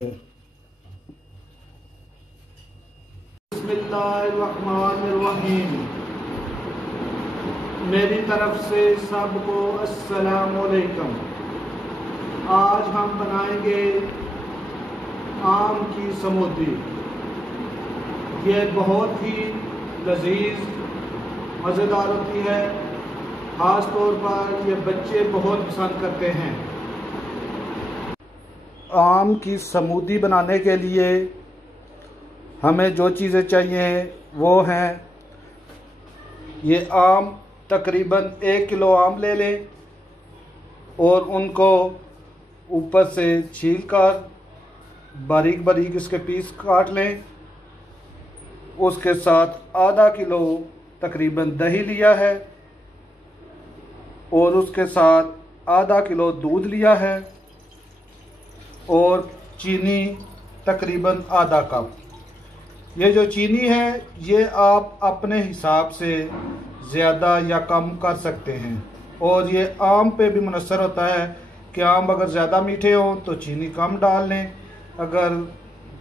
बिस्मिल्लाहिर्रहमानिर्रहीम। मेरी तरफ से सबको अस्सलामुअलैकुम। आज हम बनाएंगे आम की समूदी। ये बहुत ही लजीज मज़ेदार होती है। ख़ास तौर पर ये बच्चे बहुत पसंद करते हैं। आम की समूदी बनाने के लिए हमें जो चीज़ें चाहिए वो हैं, ये आम तकरीबन 1 किलो आम ले लें और उनको ऊपर से छील कर बारीक बारीक इसके पीस काट लें। उसके साथ आधा किलो तकरीबन दही लिया है और उसके साथ आधा किलो दूध लिया है और चीनी तकरीबन आधा कप। ये जो चीनी है ये आप अपने हिसाब से ज़्यादा या कम कर सकते हैं और ये आम पे भी मुनसर होता है कि आम अगर ज़्यादा मीठे हों तो चीनी कम डाल लें, अगर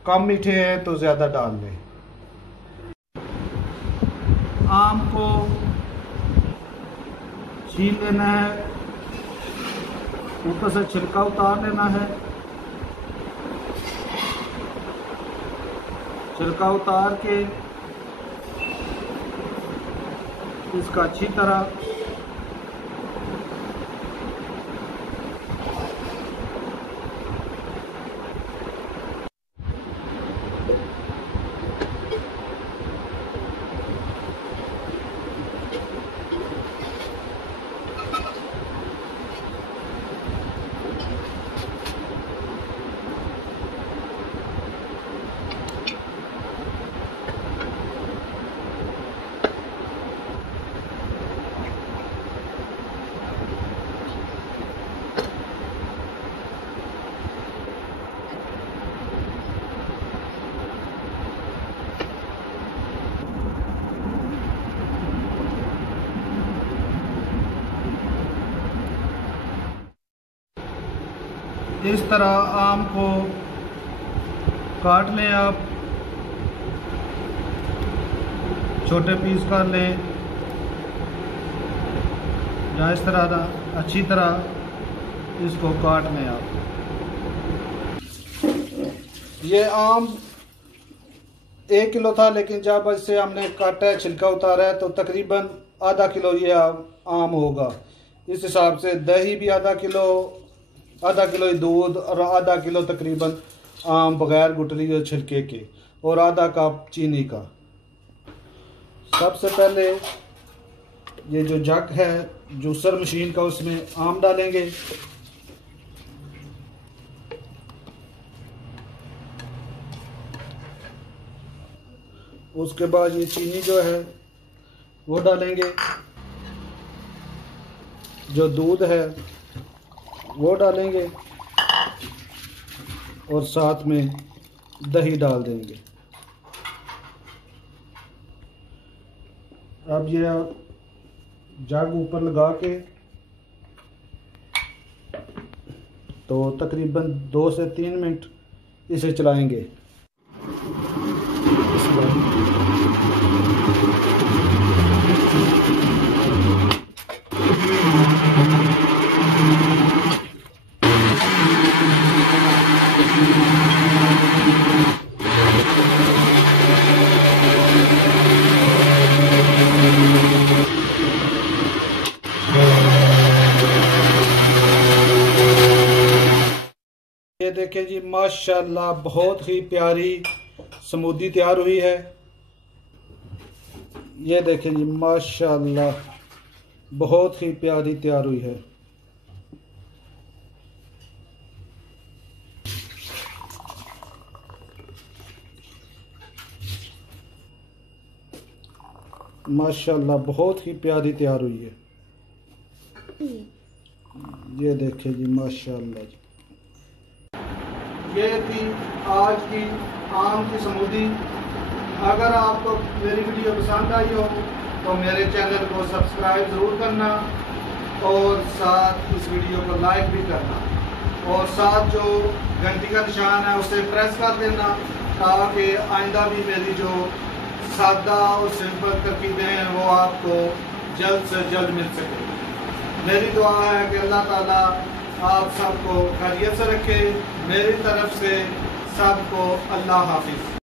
कम मीठे हैं तो ज़्यादा डाल लें। आम को छील लेना है, ऊपर से छिलका उतार लेना है। छिलका उतार के इसका अच्छी तरह इस तरह आम को काट लें। आप छोटे पीस कर लें या इस तरह अच्छी तरह इसको काट लें आप। ये आम 1 किलो था, लेकिन जब इससे हमने काटा है, छिलका उतारा है, तो तकरीबन आधा किलो ये आम होगा। इस हिसाब से दही भी आधा किलो दूध और आधा किलो तकरीबन आम बगैर गुठली और छिलके के और आधा कप चीनी का। सबसे पहले ये जो जग है जूसर मशीन का, उसमें आम डालेंगे। उसके बाद ये चीनी जो है वो डालेंगे, जो दूध है वो डालेंगे और साथ में दही डाल देंगे। अब ये जग ऊपर लगा के तो तकरीबन 2 से 3 मिनट इसे चलाएंगे। ये देखें जी, माशाल्लाह बहुत ही प्यारी समूदी तैयार हुई है। ये देखें जी, माशाल्लाह बहुत ही प्यारी तैयार हुई है। माशाल्लाह बहुत ही प्यारी तैयार हुई है। ये देखें जी, माशाल्लाह जी। ये थी आज की आम की समूदी। अगर आपको मेरी वीडियो पसंद आई हो तो मेरे चैनल को सब्सक्राइब ज़रूर करना और साथ इस वीडियो को लाइक भी करना और साथ जो घंटी का निशान है उसे प्रेस कर देना, ताकि आइंदा भी मेरी जो सादा और सिंपल तरकीबें हैं वो आपको जल्द से जल्द मिल सके। मेरी दुआ है कि अल्लाह ताला आप सबको खैरियत से रखे। मेरी तरफ से सबको अल्लाह हाफिज।